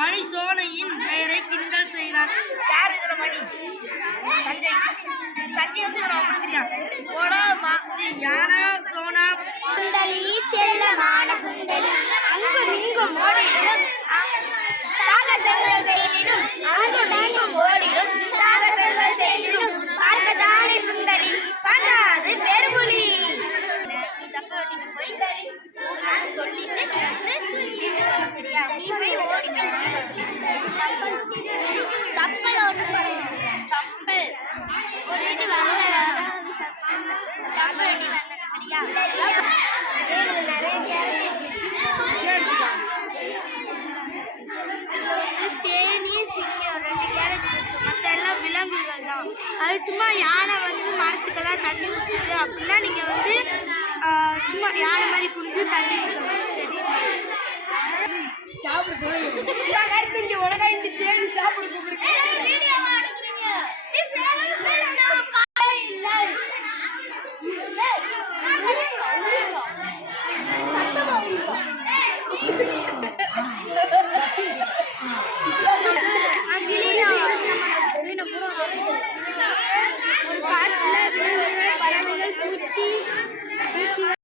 மணி சோனையின் பெயரை கிண்டல் செய்தார். யார் இதுல மணி? சஞ்சய். சஞ்சய் வந்து யானா சோனா சுண்டலி செல்லமான சுண்டலி அங்கும் இங்கும் ஓடிடும் சாகசங்கள் செய்திடும் அங்கும் இங்கும் ஓடிடும் சாகசங்கள் செய்திடும் பார்க்கதானே சுண்டலி பார்க்காது பெருமொழி. சொல்லிட்டு கப்பல் கப்பல் தேனி சிங்கம் 2 கேரட் இருக்கு. மற்ற எல்லாம் விலங்குகள் தான். அது சும்மா யானை வந்து மரத்துக்கெல்லாம் தண்ணி ஊற்றுது அப்படின்னா நீங்கள் வந்து சும்மா யானை மாதிரி குடிச்சு தண்ணி ஊற்றணும். சரி சாப்பிடுங்க தேனி சாப்பிடுங்க. சத்தமா